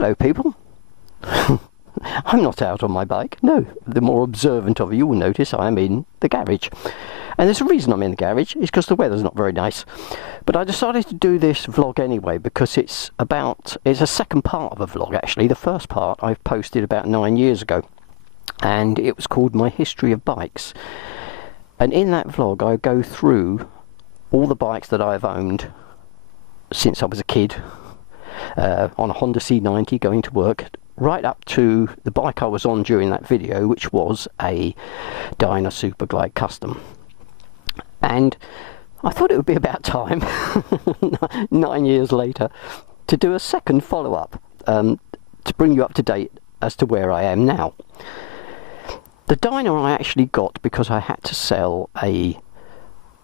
Hello people. I'm not out on my bike. No, the more observant of you will notice I am in the garage. And there's a reason I'm in the garage, it's because the weather's not very nice. But I decided to do this vlog anyway because it's a second part of a vlog actually. The first part I've posted about 9 years ago, and it was called My History of Bikes. And in that vlog I go through all the bikes that I've owned since I was a kid, on a Honda C90 going to work, right up to the bike I was on during that video, which was a Dyna Superglide Custom. And I thought it would be about time, 9 years later, to do a second follow-up, to bring you up to date as to where I am now. The Dyna I actually got because I had to sell a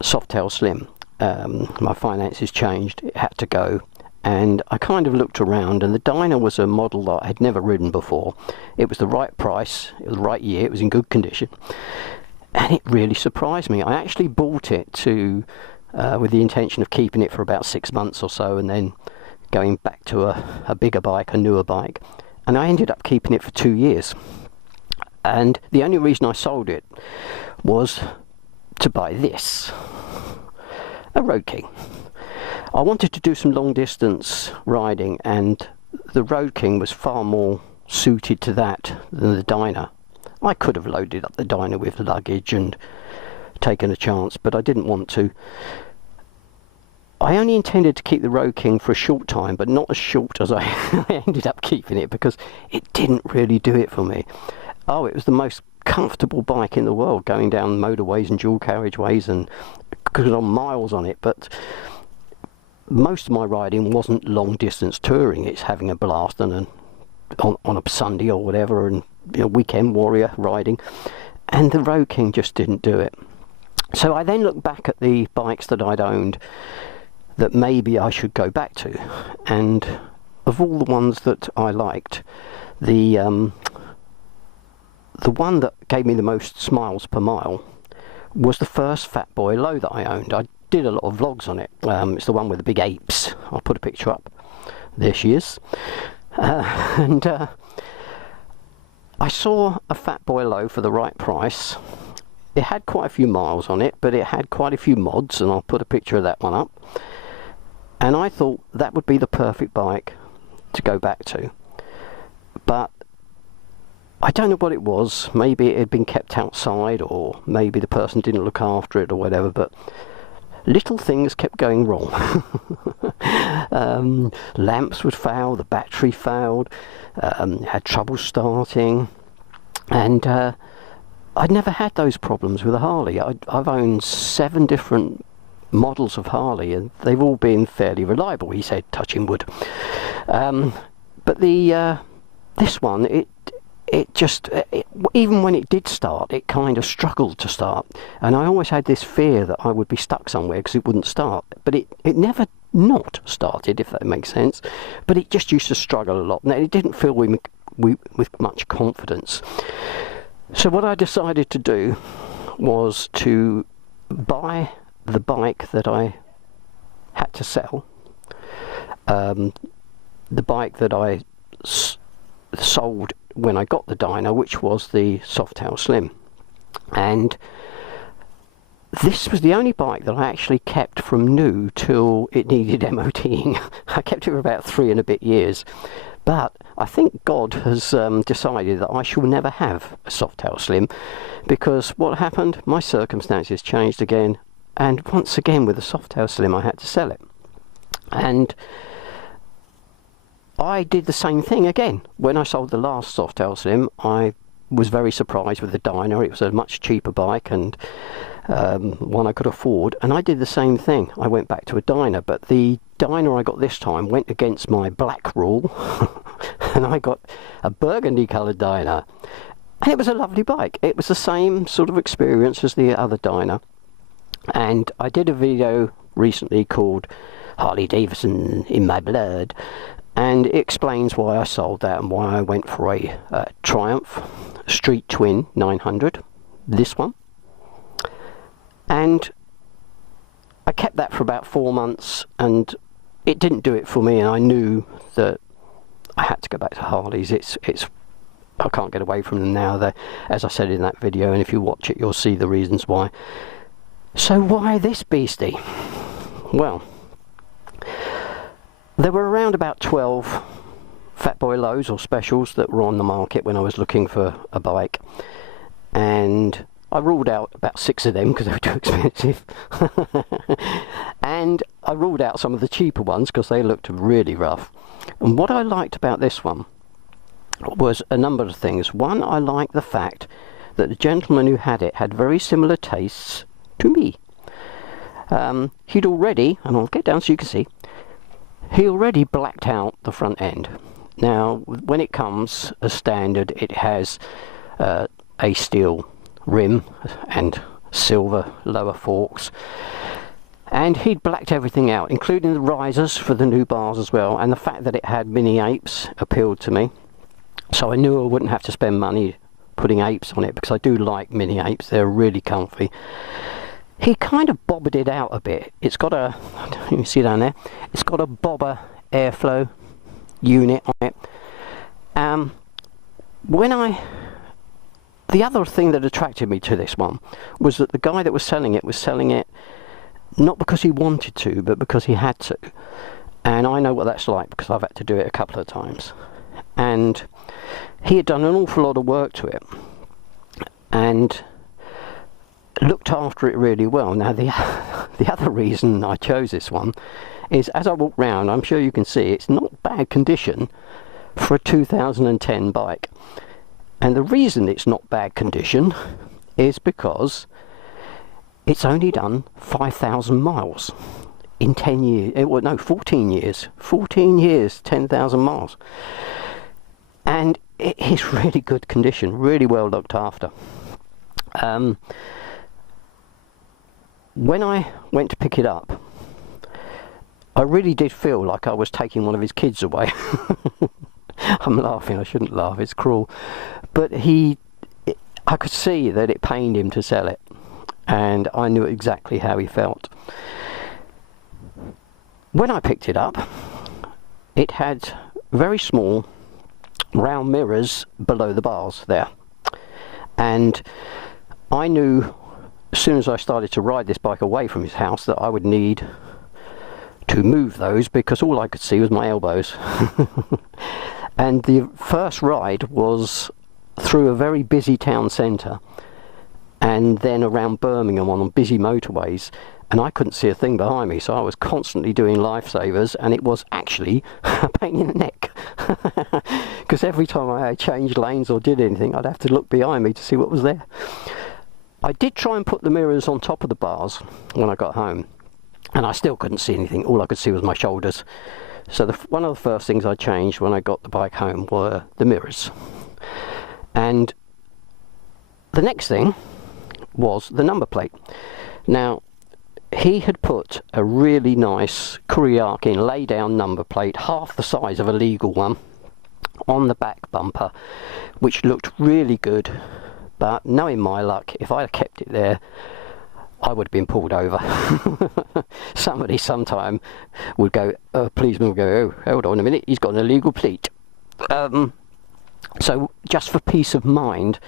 Softail Slim. My finances changed, it had to go. And I kind of looked around, and the Dyna was a model that I had never ridden before. It was the right price, it was the right year, it was in good condition, and it really surprised me. I actually bought it with the intention of keeping it for about 6 months or so, and then going back to a bigger bike, a newer bike, and I ended up keeping it for 2 years. And the only reason I sold it was to buy this, a Road King. I wanted to do some long distance riding, and the Road King was far more suited to that than the Dyna. I could have loaded up the Dyna with luggage and taken a chance, but I didn't want to. I only intended to keep the Road King for a short time, but not as short as I ended up keeping it, because it didn't really do it for me. Oh, it was the most comfortable bike in the world, going down motorways and dual carriageways, and could on miles on it, but most of my riding wasn't long distance touring. It's having a blast on a Sunday or whatever, and weekend warrior riding, and the Road King just didn't do it. So I then looked back at the bikes that I'd owned that maybe I should go back to, and of all the ones that I liked, the one that gave me the most smiles per mile was the first Fat Boy Low that I owned. I did a lot of vlogs on it. It's the one with the big apes. I'll put a picture up. There she is. I saw a Fat Boy Low for the right price. It had quite a few miles on it, but it had quite a few mods, and I'll put a picture of that one up. And I thought that would be the perfect bike to go back to. But I don't know what it was. Maybe it had been kept outside, or maybe the person didn't look after it or whatever, but little things kept going wrong. Lamps would fail, the battery failed, had trouble starting, and I'd never had those problems with a Harley. I've owned 7 different models of Harley, and they've all been fairly reliable, he said, touching wood. But this one, even when it did start, it kind of struggled to start, and I always had this fear that I would be stuck somewhere because it wouldn't start. But it never not started, if that makes sense, but it just used to struggle a lot, and it didn't fill me with much confidence. So what I decided to do was to buy the bike that I had to sell, the bike that I sold when I got the Dyna, which was the Softail Slim. And this was the only bike that I actually kept from new till it needed MOTing. I kept it for about 3 and a bit years. But I think God has decided that I shall never have a Softail Slim, because what happened? My circumstances changed again, and once again with the Softail Slim I had to sell it. And I did the same thing again. When I sold the last Softail Slim, I was very surprised with the Dyna. It was a much cheaper bike, and one I could afford, and I did the same thing. I went back to a Dyna, but the Dyna I got this time went against my black rule and I got a burgundy coloured Dyna, and it was a lovely bike. It was the same sort of experience as the other Dyna, and I did a video recently called Harley Davidson in My Blood, and it explains why I sold that and why I went for a Triumph Street Twin 900, this one. And I kept that for about 4 months, and it didn't do it for me, and I knew that I had to go back to Harleys. It's I can't get away from them now. They, as I said in that video, and if you watch it you'll see the reasons why. So why this beastie? Well, there were around about 12 Fat Boy Lows or specials that were on the market when I was looking for a bike, and I ruled out about 6 of them because they were too expensive. And I ruled out some of the cheaper ones because they looked really rough. And what I liked about this one was a number of things. One, I liked the fact that the gentleman who had it had very similar tastes to me. He'd already, and I'll get down so you can see, he already blacked out the front end. Now, when it comes as standard, it has a steel rim and silver lower forks, and he'd blacked everything out, including the risers for the new bars as well, and the fact that it had mini apes appealed to me. So I knew I wouldn't have to spend money putting apes on it, because I do like mini apes, they're really comfy. He kind of bobbered it out a bit. It's got a, you can see down there, it's got a bobber airflow unit on it. The other thing that attracted me to this one was that the guy that was selling it not because he wanted to, but because he had to. And I know what that's like because I've had to do it a couple of times. And he had done an awful lot of work to it and looked after it really well. Now the other reason I chose this one is, as I walk round, I'm sure you can see it's not bad condition for a 2010 bike. And the reason it's not bad condition is because it's only done 5,000 miles in 10 years. Well, no, 14 years. 14 years, 10,000 miles. And it is really good condition, really well looked after. When I went to pick it up, I really did feel like I was taking one of his kids away. I'm laughing, I shouldn't laugh, it's cruel. But I could see that it pained him to sell it, and I knew exactly how he felt. When I picked it up, it had very small round mirrors below the bars there. And I knew as soon as I started to ride this bike away from his house that I would need to move those, because all I could see was my elbows. And the first ride was through a very busy town centre and then around Birmingham on busy motorways, and I couldn't see a thing behind me, so I was constantly doing lifesavers, and it was actually a pain in the neck because every time I changed lanes or did anything I'd have to look behind me to see what was there. I did try and put the mirrors on top of the bars when I got home, and I still couldn't see anything. All I could see was my shoulders. So one of the first things I changed when I got the bike home were the mirrors. And the next thing was the number plate. Now, he had put a really nice Kuriakin lay-down number plate, half the size of a legal one, on the back bumper, which looked really good. But knowing my luck, if I had kept it there, I would have been pulled over. Somebody sometime would go, policeman would go, oh, hold on a minute, he's got an illegal plate. So just for peace of mind,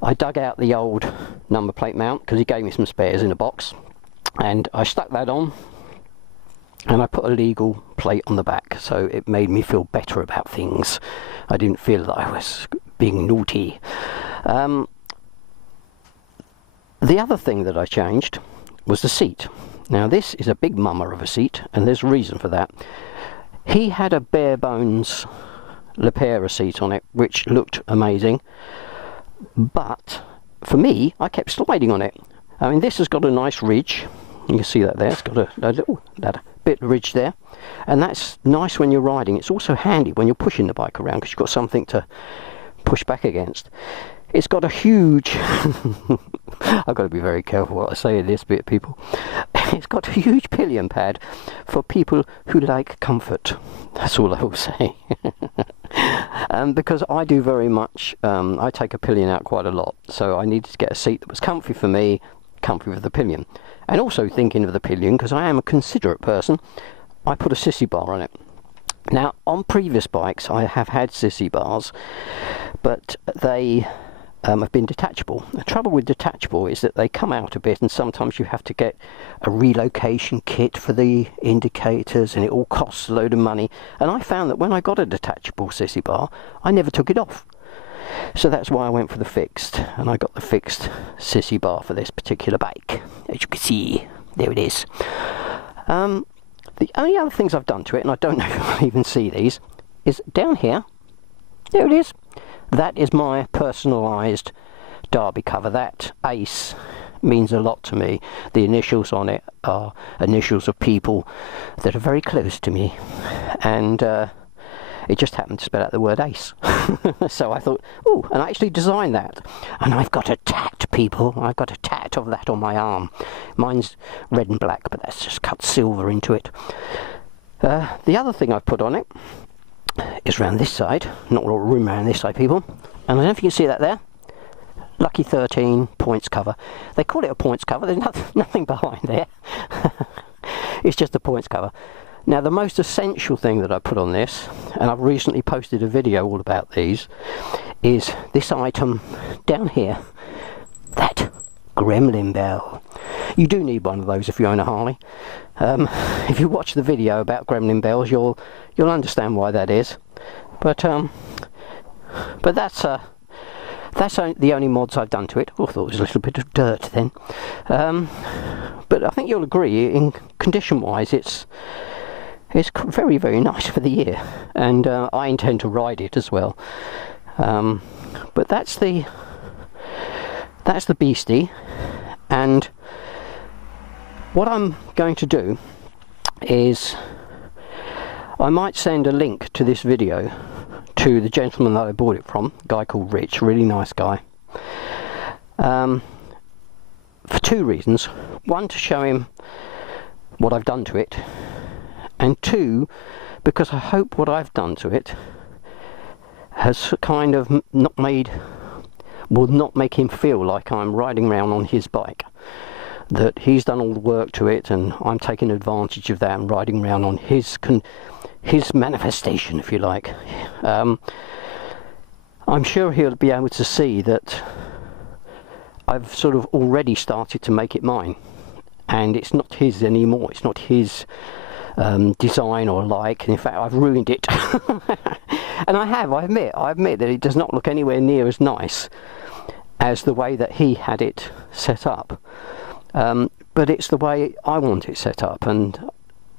I dug out the old number plate mount, because he gave me some spares in a box, and I stuck that on, and I put a legal plate on the back, so it made me feel better about things. I didn't feel that I was being naughty. The other thing that I changed was the seat. Now this is a big mummer of a seat, and there's a reason for that. He had a bare bones Lepera seat on it, which looked amazing, but for me, I kept sliding on it. I mean, this has got a nice ridge. You can see that there. It's got a little bit of ridge there, and that's nice when you're riding. It's also handy when you're pushing the bike around, because you've got something to push back against. It's got a huge I've got to be very careful what I say in this bit, people. It's got a huge pillion pad for people who like comfort. That's all I will say. Because I do very much, I take a pillion out quite a lot, so I needed to get a seat that was comfy for me, comfy for the pillion. And also thinking of the pillion, because I am a considerate person, I put a sissy bar on it. Now, on previous bikes I have had sissy bars, but they have been detachable. The trouble with detachable is that they come out a bit, and sometimes you have to get a relocation kit for the indicators, and it all costs a load of money. And I found that when I got a detachable sissy bar, I never took it off. So that's why I went for the fixed, and I got the fixed sissy bar for this particular bike. As you can see, there it is. The only other things I've done to it, and I don't know if you'll even see these, is down here. There it is. That is my personalised derby cover. That ace means a lot to me. The initials on it are initials of people that are very close to me, and it just happened to spell out the word ace. So I thought, oh, and I actually designed that. And I've got a tat, people. I've got a tat of that on my arm. Mine's red and black, but that's just cut silver into it. The other thing I've put on it is around this side. Not a lot of room around this side, people. And I don't know if you can see that there. Lucky 13 points cover. They call it a points cover. There's nothing behind there. It's just a points cover. Now, the most essential thing that I put on this, and I've recently posted a video all about these, is this item down here, that gremlin bell. You do need one of those if you own a Harley. If you watch the video about gremlin bells, you'll understand why that is. But that's the only mods I've done to it. I thought it was a little bit of dirt then. But I think you'll agree, in condition-wise, it's very, very nice for the year, and I intend to ride it as well. But that's the beastie, and what I'm going to do is I might send a link to this video to the gentleman that I bought it from, a guy called Rich, really nice guy, for two reasons. One, to show him what I've done to it, and two, because I hope what I've done to it has kind of will not make him feel like I'm riding around on his bike, that he's done all the work to it and I'm taking advantage of that and riding around on his manifestation, if you like. I'm sure he'll be able to see that I've sort of already started to make it mine, and it's not his anymore. It's not his design or like, and in fact I've ruined it. And I admit that it does not look anywhere near as nice as the way that he had it set up, but it's the way I want it set up, and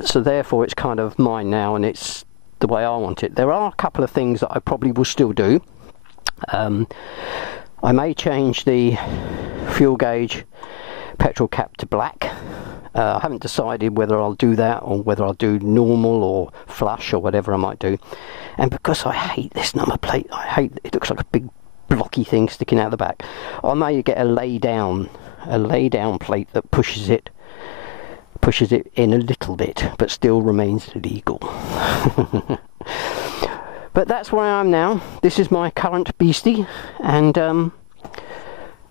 so therefore it's kind of mine now, and it's the way I want it. There are a couple of things that I probably will still do. I may change the fuel gauge petrol cap to black. I haven't decided whether I'll do that or whether I'll do normal or flush or whatever I might do. And because I hate this number plate, it looks like a big blocky thing sticking out the back, I may get a lay down plate that pushes it in a little bit but still remains legal. But that's where I am now. This is my current beastie, and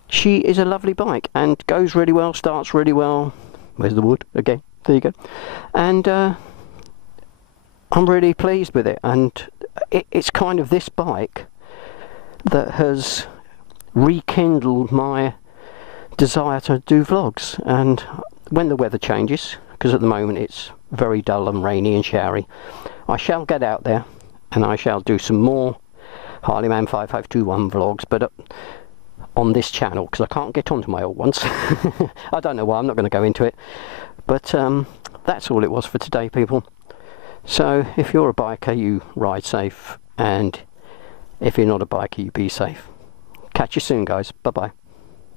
she is a lovely bike and goes really well, starts really well. Where's the wood? Okay, there you go. And I'm really pleased with it, and it's kind of this bike that has rekindled my desire to do vlogs. And when the weather changes, because at the moment it's very dull and rainy and showery, I shall get out there and I shall do some more Harleyman 5521 vlogs, but on this channel, because I can't get onto my old ones. I don't know why, I'm not going to go into it, but that's all it was for today, people. So if you're a biker, you ride safe, and if you're not a biker, you be safe. Catch you soon, guys. Bye bye.